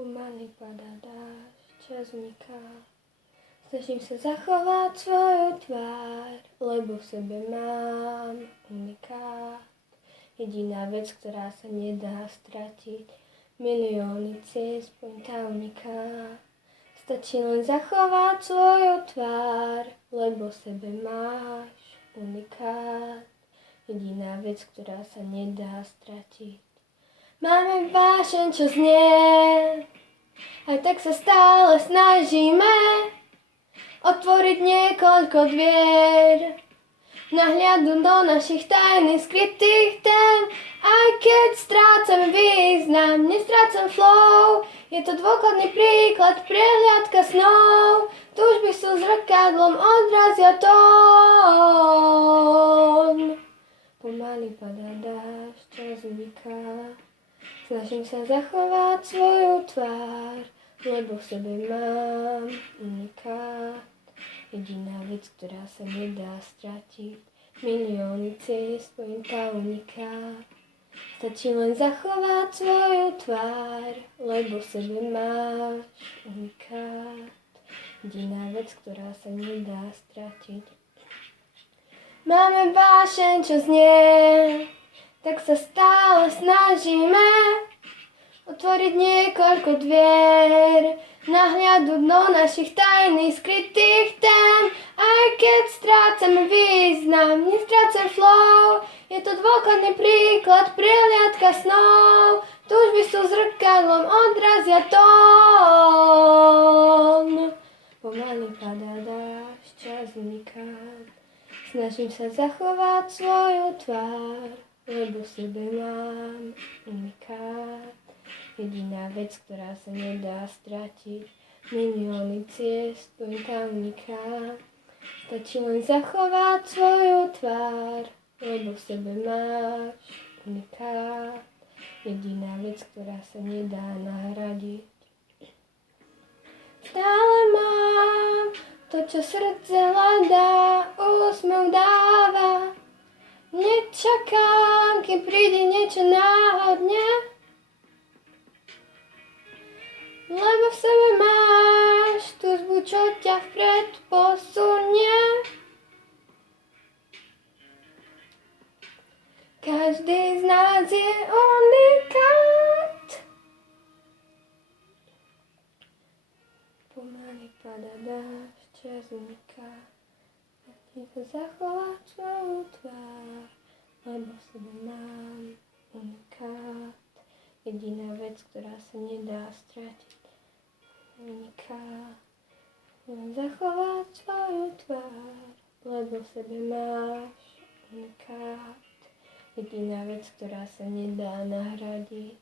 Pomaly padá dážď, čas uniká. Snažím sa zachovať svoju tvár, lebo v sebe mám unikát. Jediná vec, ktorá sa nedá stratiť, milióny ciest, pointa uniká. Stačí len zachovať svoju tvár, lebo v sebe máš unikát. Jediná vec, ktorá sa nedá stratiť. Máme vášeň, čo znie, aj tak sa stále snažíme otvoriť niekoľko dvier, nahliadnúť do našich tajných skrytých tém. Aj keď strácam význam, nestrácam flow, je to dôkladný príklad, prehliadka snov. Túžby sú zrkadlom, odrazia tón. Pomaly padá dážď, čas uniká. Snažím sa zachovať svoju tvár, lebo v sebe mám unikát. Jediná vec, ktorá sa nedá stratiť, milióny ciest, pointa unikát. Stačí len zachovať svoju tvár, lebo v sebe máš unikát. Jediná vec, ktorá sa nedá stratiť. Máme vášeň, čo znie, tak sa stále snažíme otvoriť niekoľko dvier, nahliadnúť do našich tajných skrytých tém. Aj keď strácame význam, nestrácam flow, je to dôkladný príklad, prehliadka snov. Túžby sú zrkadlom, odrazia tón. Pomaly padá dážď, čas uniká. Snažím sa zachovať svoju tvár, lebo v sebe mám unikát. Jediná vec, ktorá sa nedá stratiť, milióny ciest, pointa unikát. Stačí len zachovať svoju tvár, lebo v sebe máš unikát. Jediná vec, ktorá sa nedá nahradiť. Stále mám to, čo srdce hľadá, úsmev dáva. Nečakám, kým príde niečo náhodne, lebo v sebe máš túžbu, čo ťa vpred posunie. Každý z nás je unikát. Pomaly padá dážď, čas uniká. Snažím sa zachovať svoju tvár, lebo v sebe mám unikát. Jediná vec, ktorá sa nedá stratiť, unikát. Len zachovať svoju tvár, lebo v sebe máš unikát. Jediná vec, ktorá sa nedá nahradiť.